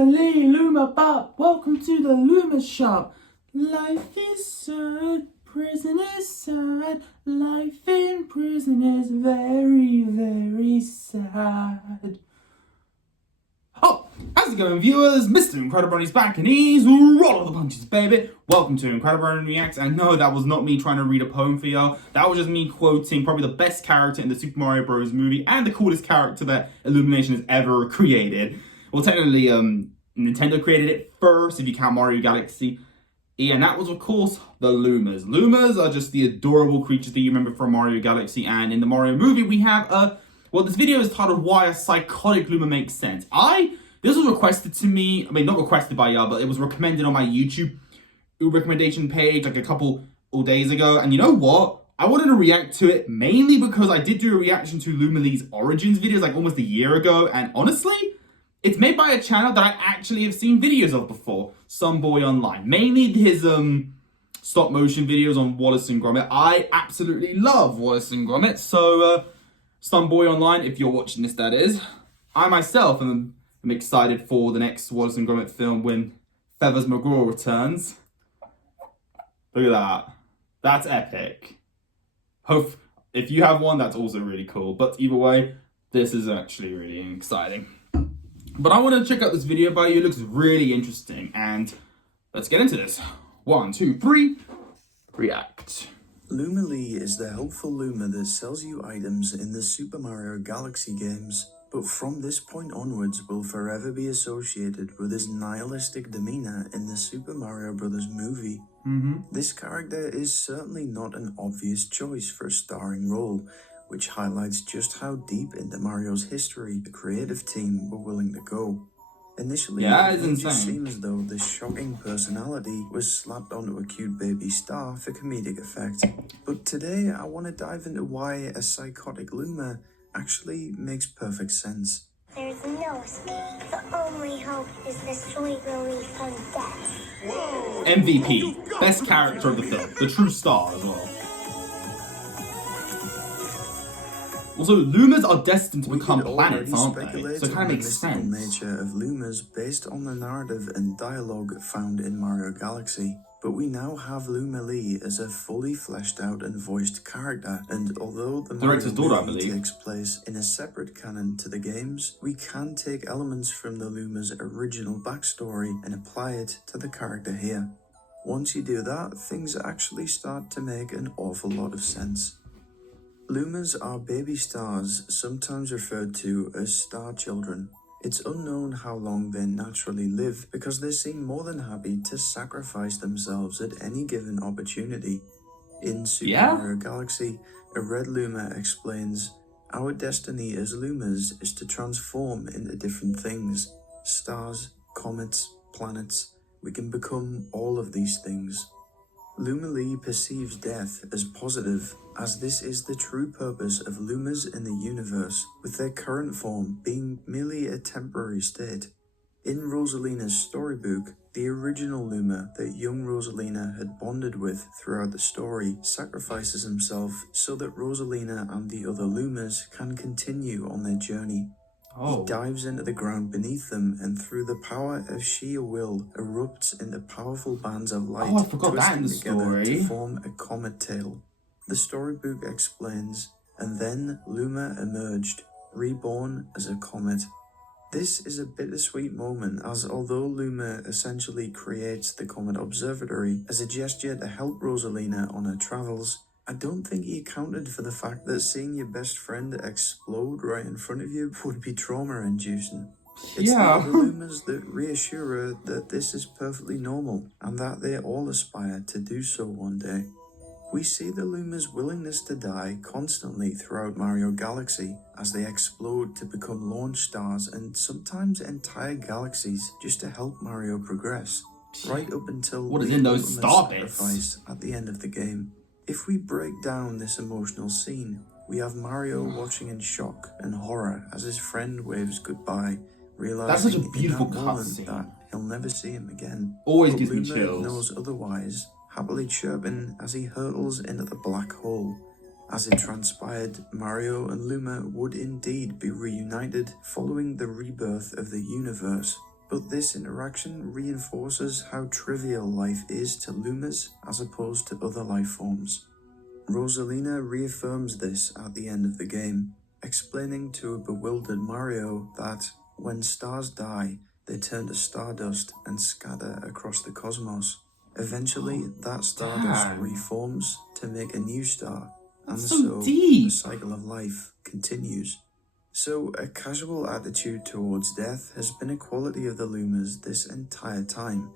Luma Lee, Luma Bop, welcome to the Luma shop. Life is sad, prison is sad, life in prison is very, very sad. Oh, how's it going, viewers? Mr. Incredi-Brony's back and he's rolling the punches, baby. Welcome to Incredi-Brony Reacts. And no, that was not me trying to read a poem for y'all. That was just me quoting probably the best character in the Super Mario Bros. Movie and the coolest character that Illumination has ever created. Well, technically, Nintendo created it first, if you count Mario Galaxy. And that was, of course, the Lumas. Lumas are just the adorable creatures that you remember from Mario Galaxy. And in the Mario movie, we have well, this video is titled Why a Psychotic Luma Makes Sense. This was requested to me, I mean, not requested by y'all, but it was recommended on my YouTube recommendation page like a couple of days ago. And you know what? I wanted to react to it mainly because I did do a reaction to Luma Lee's Origins videos like almost a year ago. And honestly, it's made by a channel that I actually have seen videos of before, Some Boy Online. Mainly his stop motion videos on Wallace and Gromit. I absolutely love Wallace and Gromit. So, Some Boy Online, if you're watching this, that is. I myself am excited for the next Wallace and Gromit film when Feathers McGraw returns. Look at that. That's epic. If you have one, that's also really cool. But either way, this is actually really exciting. But I want to check out this video by you. It looks really interesting. And let's get into this. 1, 2, 3. React. Luma Lee is the helpful Luma that sells you items in the Super Mario Galaxy games, but from this point onwards will forever be associated with his nihilistic demeanor in the Super Mario Bros. Movie. This character is certainly not an obvious choice for a starring role, which highlights just how deep into Mario's history the creative team were willing to go. Initially, it just seems though this shocking personality was slapped onto a cute baby star for comedic effect. But today I want to dive into why a psychotic Luma actually makes perfect sense. There's no escape. The only hope is the sweet relief from death. Whoa. MVP, best character of the film, the true star as well. Also, Lumas are destined to become planets, aren't they? So it kind of makes sense. The nature of Lumas based on the narrative and dialogue found in Mario Galaxy. But we now have Luma Lee as a fully fleshed out and voiced character, and although the Mario movie takes place in a separate canon to the games, we can take elements from the Luma's original backstory and apply it to the character here. Once you do that, things actually start to make an awful lot of sense. Lumas are baby stars, sometimes referred to as star children. It's unknown how long they naturally live because they seem more than happy to sacrifice themselves at any given opportunity. In Super Mario Galaxy, a red Luma explains, "Our destiny as Lumas is to transform into different things. Stars, comets, planets. We can become all of these things." Luma Lee perceives death as positive, as this is the true purpose of Lumas in the universe, with their current form being merely a temporary state. In Rosalina's storybook, the original Luma that young Rosalina had bonded with throughout the story sacrifices himself so that Rosalina and the other Lumas can continue on their journey. He dives into the ground beneath them and through the power of sheer will erupts into powerful bands of light twisting together to form a comet tail. The storybook explains, and then Luma emerged, reborn as a comet. This is a bittersweet moment as although Luma essentially creates the Comet Observatory as a gesture to help Rosalina on her travels, I don't think he accounted for the fact that seeing your best friend explode right in front of you would be trauma-inducing. It's the other Lumas that reassure her that this is perfectly normal and that they all aspire to do so one day. We see the Luma's willingness to die constantly throughout Mario Galaxy as they explode to become launch stars and sometimes entire galaxies just to help Mario progress, right up until the sacrifice at the end of the game. If we break down this emotional scene, we have Mario watching in shock and horror as his friend waves goodbye, realizing such a beautiful in that moment that he'll never see him again. Always gives me chills. Knows otherwise, happily chirping as he hurtles into the black hole. As it transpired, Mario and Luma would indeed be reunited following the rebirth of the universe. But this interaction reinforces how trivial life is to Lumas as opposed to other life forms. Rosalina reaffirms this at the end of the game, explaining to a bewildered Mario that when stars die, they turn to stardust and scatter across the cosmos. Eventually, that stardust reforms to make a new star, and so the cycle of life continues. So, a casual attitude towards death has been a quality of the Lumas this entire time,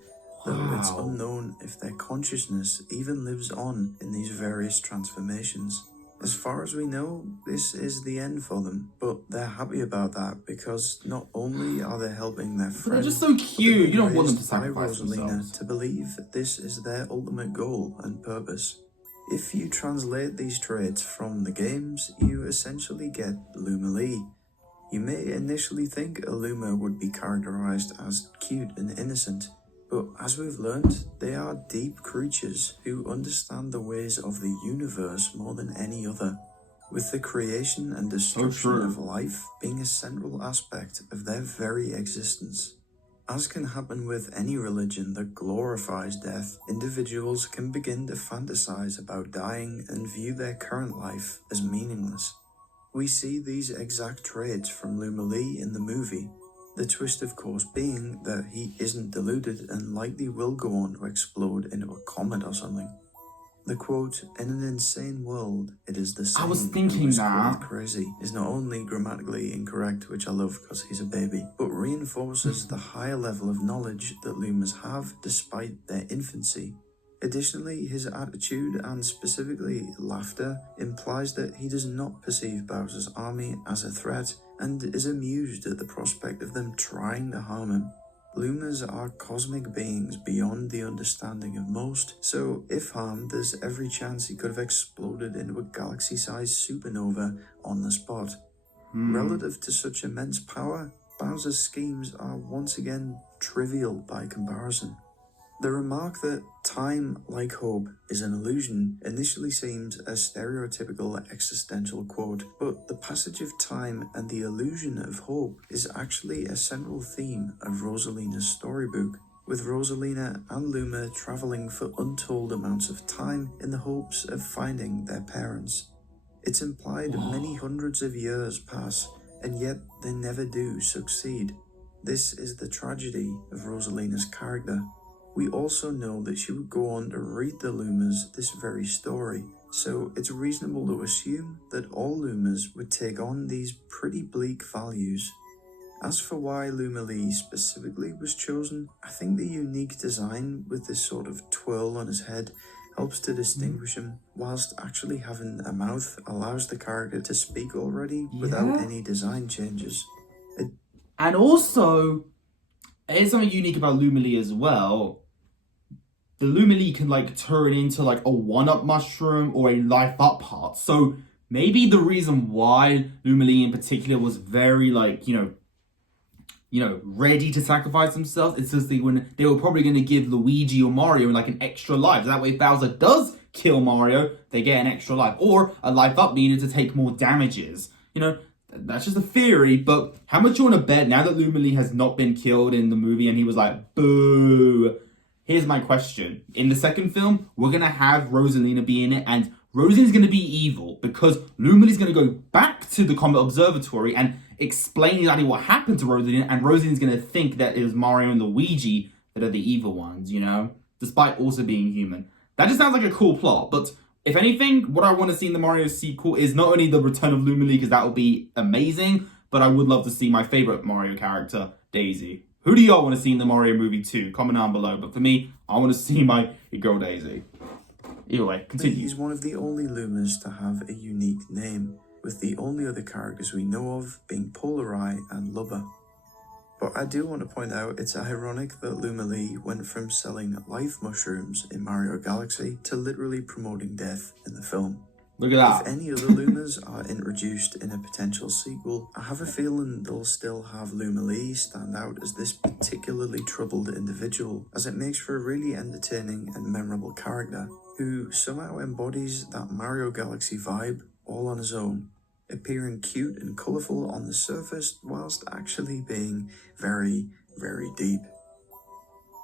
though it's unknown if their consciousness even lives on in these various transformations. As far as we know, this is the end for them, but they're happy about that because not only are they helping their friends, they're just so cute. You don't want them to sacrifice themselves. To believe this is their ultimate goal and purpose. If you translate these traits from the games, you essentially get Luma Lee. You may initially think a Luma would be characterized as cute and innocent, but as we've learned, they are deep creatures who understand the ways of the universe more than any other, with the creation and destruction of life being a central aspect of their very existence. As can happen with any religion that glorifies death, individuals can begin to fantasize about dying and view their current life as meaningless. We see these exact traits from Luma Lee in the movie, the twist of course being that he isn't deluded and likely will go on to explode into a comet or something. The quote, "In an insane world, it is the same." I was thinking that. Crazy is not only grammatically incorrect, which I love because he's a baby, but reinforces the higher level of knowledge that Lumas have despite their infancy. Additionally, his attitude and specifically laughter implies that he does not perceive Bowser's army as a threat and is amused at the prospect of them trying to harm him. Lumas are cosmic beings beyond the understanding of most, so if harmed, there's every chance he could have exploded into a galaxy-sized supernova on the spot. Relative to such immense power, Bowser's schemes are once again trivial by comparison. The remark that time, like hope, is an illusion initially seems a stereotypical existential quote, but the passage of time and the illusion of hope is actually a central theme of Rosalina's storybook, with Rosalina and Luma travelling for untold amounts of time in the hopes of finding their parents. It's implied many hundreds of years pass, and yet they never do succeed. This is the tragedy of Rosalina's character. We also know that she would go on to read the Lumas this very story, so it's reasonable to assume that all Lumas would take on these pretty bleak values. As for why Luma Lee specifically was chosen, I think the unique design with this sort of twirl on his head helps to distinguish him, whilst actually having a mouth allows the character to speak already without any design changes. And also, here's something unique about Luma Lee as well. The Luma Lee can turn into a 1-up mushroom or a life up part. So maybe the reason why Luma Lee in particular was very ready to sacrifice themselves is because they were probably going to give Luigi or Mario an extra life. That way if Bowser does kill Mario, they get an extra life. Or a life up meaning to take more damages. That's just a theory, but how much you want to bet now that Luma Lee has not been killed in the movie and he was like, boo? Here's my question. In the second film, we're going to have Rosalina be in it, and Rosalina's going to be evil because Luma Lee's going to go back to the Comet Observatory and explain exactly what happened to Rosalina, and Rosalina's going to think that it was Mario and Luigi that are the evil ones, despite also being human. That just sounds like a cool plot, but if anything, what I want to see in the Mario sequel is not only the return of Luma Lee, because that would be amazing, but I would love to see my favorite Mario character, Daisy. Who do y'all want to see in the Mario movie too? Comment down below. But for me, I want to see my girl Daisy. Either way, continue. He's one of the only Lumas to have a unique name, with the only other characters we know of being Polarai and Lubba. But I do want to point out it's ironic that Luma Lee went from selling life mushrooms in Mario Galaxy to literally promoting death in the film. Look at that. If any other Lumas are introduced in a potential sequel, I have a feeling they'll still have Luma Lee stand out as this particularly troubled individual, as it makes for a really entertaining and memorable character, who somehow embodies that Mario Galaxy vibe all on his own, appearing cute and colourful on the surface whilst actually being very, very deep.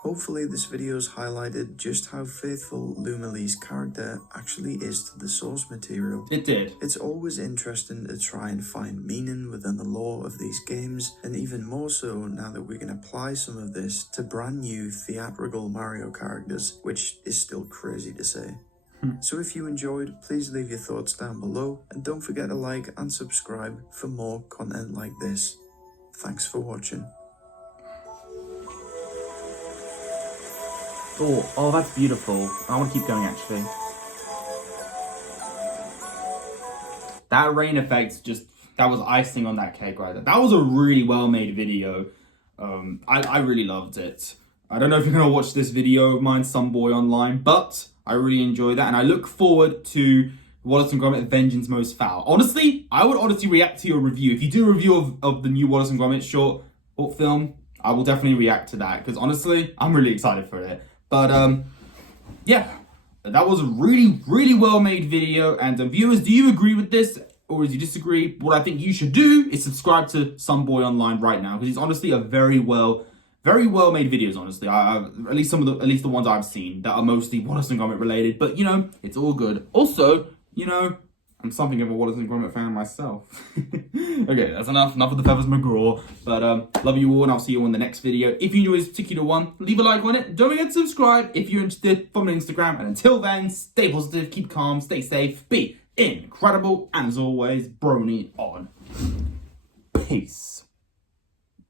Hopefully this video's highlighted just how faithful Luma Lee's character actually is to the source material. It did. It's always interesting to try and find meaning within the lore of these games, and even more so now that we can apply some of this to brand new theatrical Mario characters, which is still crazy to say. So if you enjoyed, please leave your thoughts down below, and don't forget to like and subscribe for more content like this. Thanks for watching. Oh, that's beautiful. I want to keep going, actually. That rain effect that was icing on that cake right there. That was a really well-made video. I really loved it. I don't know if you're going to watch this video of mine, some boy online, but I really enjoyed that. And I look forward to Wallace and Gromit Vengeance Most Foul. Honestly, I would honestly react to your review. If you do a review of the new Wallace and Gromit short film, I will definitely react to that. Because honestly, I'm really excited for it. But, yeah, that was a really, really well-made video. And viewers, do you agree with this or do you disagree? What I think you should do is subscribe to Some Boy Online right now, because it's honestly a very well-made videos, honestly. At least the ones I've seen that are mostly Wallace and Gromit related. But, you know, it's all good. Also, you know, I'm something of a Wallace and Gromit fan myself. Okay, that's enough of the Feathers McGraw. But love you all, and I'll see you on the next video. If you enjoyed this particular one, leave a like on it. Don't forget to subscribe if you're interested. Follow me on Instagram. And until then, stay positive, keep calm, stay safe, be incredible, and as always, Brony on. Peace.